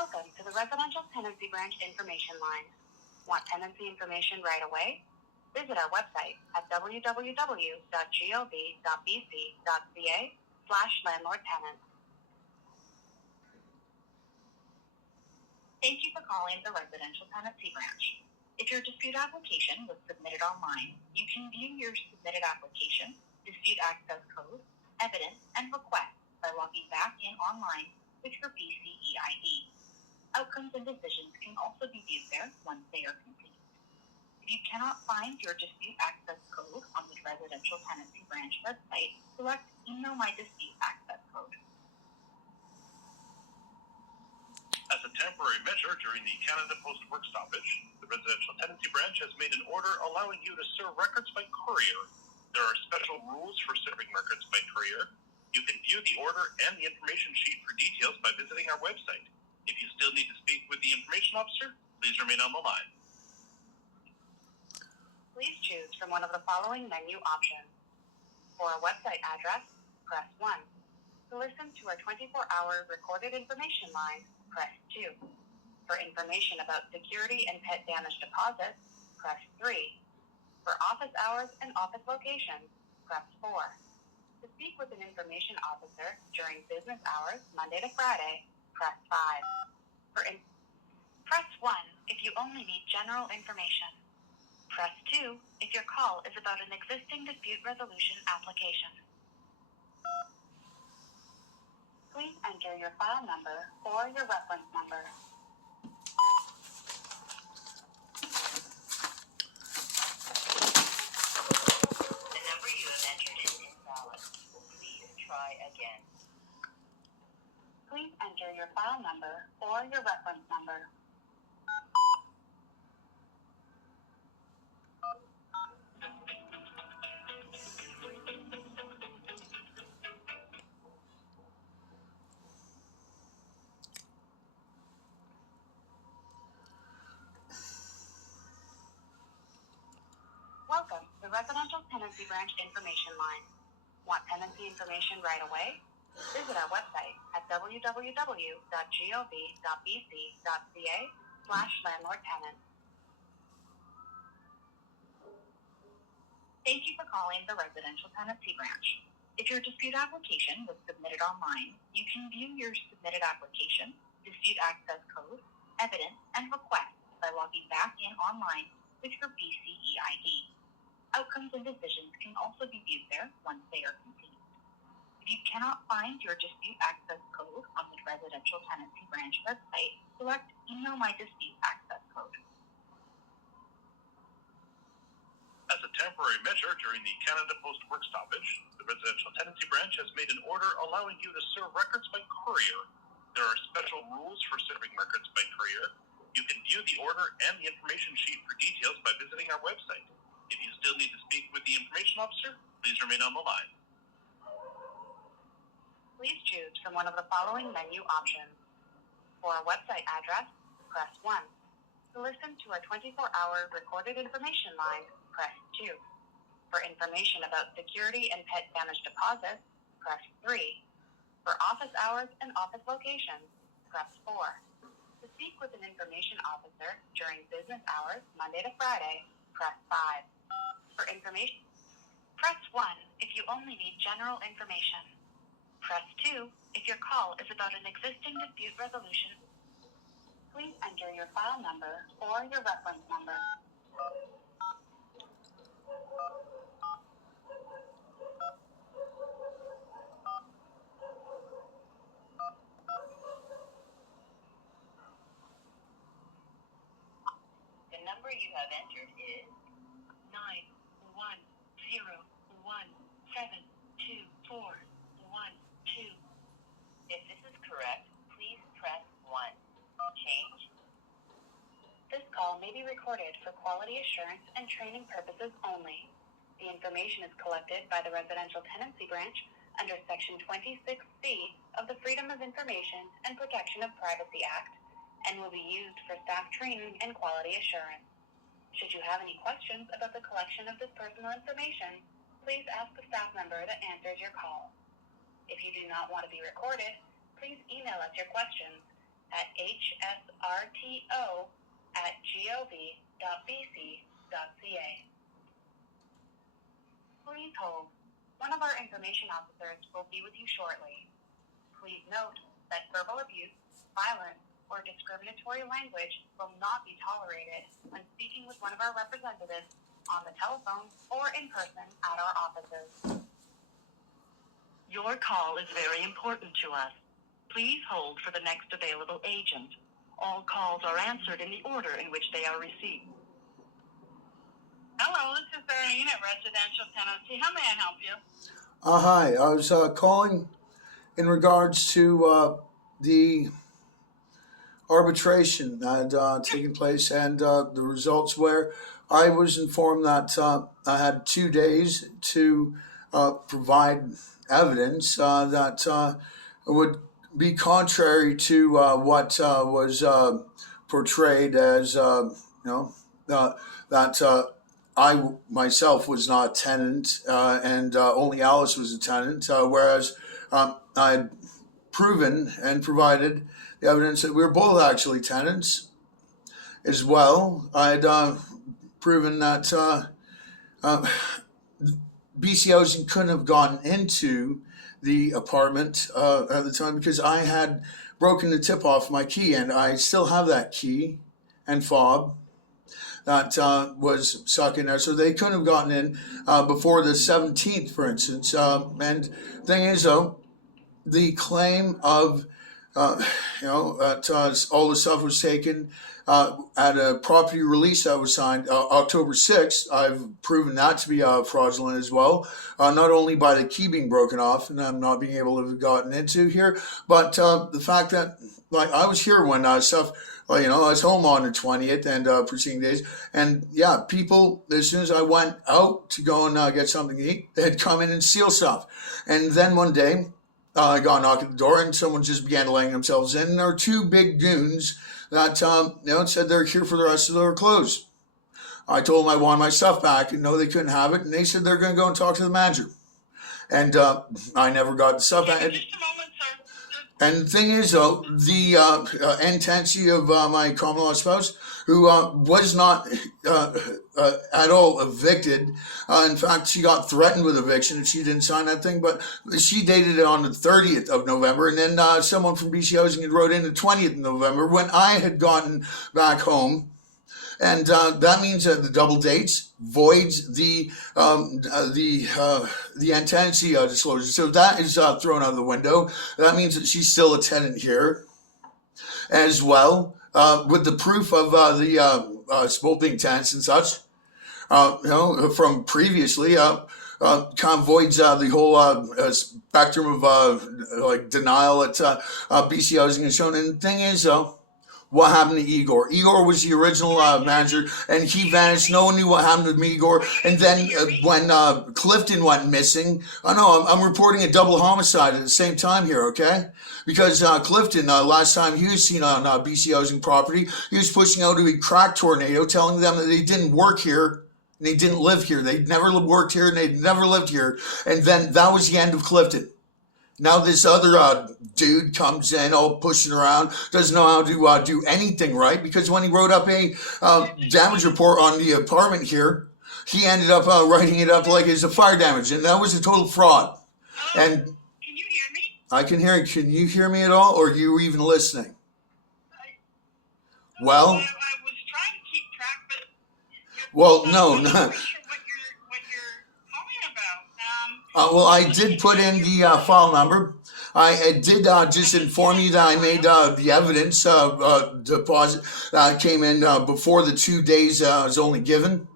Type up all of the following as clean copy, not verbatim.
Welcome to the Residential Tenancy Branch Information Line. Want tenancy information right away? Visit our website at www.gov.bc.ca/landlord-tenant. Thank you for calling the Residential Tenancy Branch. If your dispute application was submitted online, you can view your submitted application, dispute access code, evidence, and request by logging back in online with your BCEID. Outcomes and decisions can also be viewed there once they are complete. If you cannot find your dispute access code on the Residential Tenancy Branch website, select Email My Dispute Access Code. As a temporary measure during the Canada Post work stoppage, the Residential Tenancy Branch has made an order allowing you to serve records by courier. There are special rules for serving records by courier. You can view the order and the information sheet for details by visiting our website. If you still need to speak with the information officer, please remain on the line. Please choose from one of the following menu options. For a website address, press 1. To listen to our 24-hour recorded information line, press 2. For information about security and pet damage deposits, press 3. For office hours and office locations, press 4. To speak with an information officer during business hours, Monday to Friday, press 5. Press 1 if you only need general information. Press 2 if your call is about an existing dispute resolution application. Please enter your file number or your reference number. The number you have entered is invalid. Please try again. Please enter your file number or your reference number. Welcome to the Residential Tenancy Branch Information Line. Want tenancy information right away? Visit our website at www.gov.bc.ca/landlord-tenant. Thank you for calling the Residential Tenancy Branch. If your dispute application was submitted online, you can view your submitted application, dispute access code, evidence, and request by logging back in online with your BCEID. Outcomes and decisions can also be viewed there once they are complete. If you cannot find your dispute access code on the Residential Tenancy Branch website, select Email My Dispute Access Code. As a temporary measure during the Canada Post work stoppage, the Residential Tenancy Branch has made an order allowing you to serve records by courier. There are special rules for serving records by courier. You can view the order and the information sheet for details by visiting our website. If you still need to speak with the information officer, please remain on the line. Please choose from one of the following menu options. For a website address, press 1. To listen to our 24-hour recorded information line, press 2. For information about security and pet damage deposits, press 3. For office hours and office locations, press 4. To speak with an information officer during business hours, Monday to Friday, press 5. For information, press 1 if you only need general information. Press 2 if your call is about an existing dispute resolution. Please enter your file number or your reference number. The number you have entered is 910172412. If this is correct, please press 1. Change. This call may be recorded for quality assurance and training purposes only. The information is collected by the Residential Tenancy Branch under Section 26C of the Freedom of Information and Protection of Privacy Act and will be used for staff training and quality assurance. Should you have any questions about the collection of this personal information, please ask the staff member that answers your call. If you do not want to be recorded, please email us your questions at hsrto@gov.bc.ca. Please hold. One of our information officers will be with you shortly. Please note that verbal abuse, violence, or discriminatory language will not be tolerated when speaking with one of our representatives on the telephone or in person at our offices. Your call is very important to us. Please hold for the next available agent. All calls are answered in the order in which they are received. Hello, this is Darlene at Residential Tenancy. How may I help you? Hi, I was calling in regards to the arbitration that had taken place and the results where I was informed that I had 2 days to provide evidence that would be contrary to what was portrayed as, that I myself was not a tenant and only Alice was a tenant, whereas I had proven and provided the evidence that we were both actually tenants as well. I had proven that BC Housing couldn't have gotten into the apartment at the time because I had broken the tip off my key, and I still have that key and fob that was stuck in there, so they couldn't have gotten in before the 17th, for instance. And thing is, though, the claim of that all the stuff was taken at a property release that was signed October 6th. I've proven that to be fraudulent as well, not only by the key being broken off and them not being able to have gotten into here, but the fact that I was here when stuff. I was home on the 20th and preceding days, and yeah, people, as soon as I went out to go and get something to eat, they'd come in and steal stuff. And then one day, I got a knock at the door, and someone just began letting themselves in. And there were 2 big goons that said they're here for the rest of their clothes. I told them I wanted my stuff back, and no, they couldn't have it, and they said they're going to go and talk to the manager. And I never got the stuff back. Just a moment, sir. And the thing is, though, the intensity of my common law spouse, who was not at all evicted. In fact, she got threatened with eviction if she didn't sign that thing, but she dated it on the 30th of November, and then someone from BC Housing had wrote in the 20th of November when I had gotten back home. And that means that the double dates voids the tenancy disclosure. So that is thrown out of the window. That means that she's still a tenant here as well, with the proof of both being tenants and such, from previously, kind of voids the whole spectrum of denial that BC Housing has shown. And the thing is, though, what happened to Igor? Igor was the original manager, and he vanished. No one knew what happened to Igor. And then when Clifton went missing, I'm reporting a double homicide at the same time here, okay? Because Clifton, last time he was seen on BC Housing property, he was pushing out a crack tornado, telling them that they didn't work here, and they didn't live here. They'd never worked here, and they'd never lived here. And then that was the end of Clifton. Now this other dude comes in all pushing around, doesn't know how to do anything right, because when he wrote up a damage report on the apartment here, he ended up writing it up like it's a fire damage, and that was a total fraud. And Can you hear me? I can hear you. Can you hear me at all, or are you even listening? Well, I was trying to keep track, but well, no. I'm not sure what you're talking about. Well, I did put in the file number. I did just inform you that I made the evidence deposit that came in before the 2 days was only given.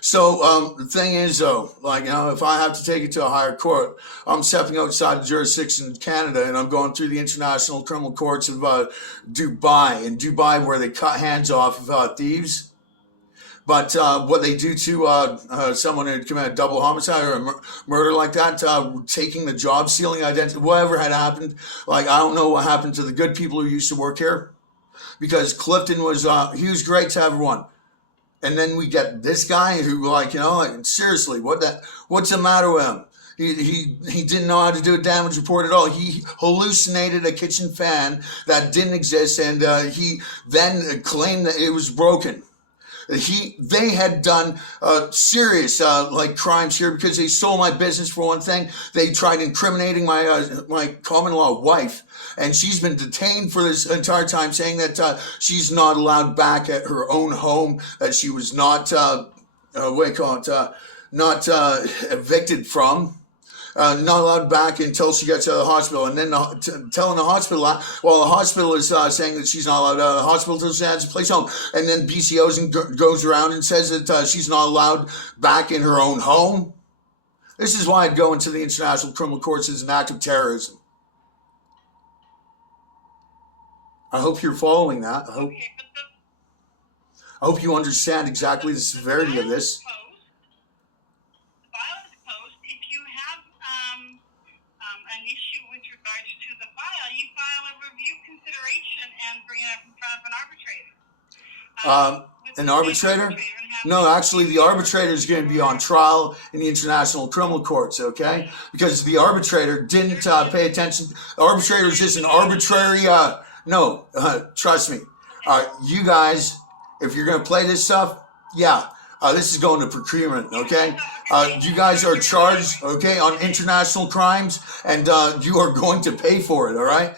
So the thing is, though, if I have to take it to a higher court, I'm stepping outside the jurisdiction of Canada, and I'm going through the international criminal courts of Dubai. In Dubai, where they cut hands off of thieves. But what they do to someone who committed double homicide or a murder like that, taking the job, stealing identity, whatever had happened, I don't know what happened to the good people who used to work here. Because Clifton was, he was great to everyone. And then we get this guy who, seriously, what's the matter with him? He didn't know how to do a damage report at all. He hallucinated a kitchen fan that didn't exist, and he then claimed that it was broken. They had done serious like crimes here because they stole my business for one thing. They tried incriminating my common law wife, and she's been detained for this entire time, saying that she's not allowed back at her own home, that she was not not evicted from. Not allowed back until she gets out of the hospital, and then telling the hospital, well, the hospital is saying that she's not allowed out of the hospital until she has a place home, and then BCOs and goes around and says that she's not allowed back in her own home. This is why I'd go into the International Criminal Courts as an act of terrorism. I hope you're following that. Okay, but I hope you understand exactly the severity of this. The violence post, if you have an issue with regards to the file, you file a review consideration and bring it up in front of an arbitrator. An arbitrator? No, actually, the arbitrator is going to be on trial in the International Criminal Courts, okay? Because the arbitrator didn't pay attention. The arbitrator is just an arbitrary... No, trust me. You guys, if you're going to play this stuff, yeah, this is going to procurement, okay? You guys are charged, okay, on international crimes, and you are going to pay for it, all right?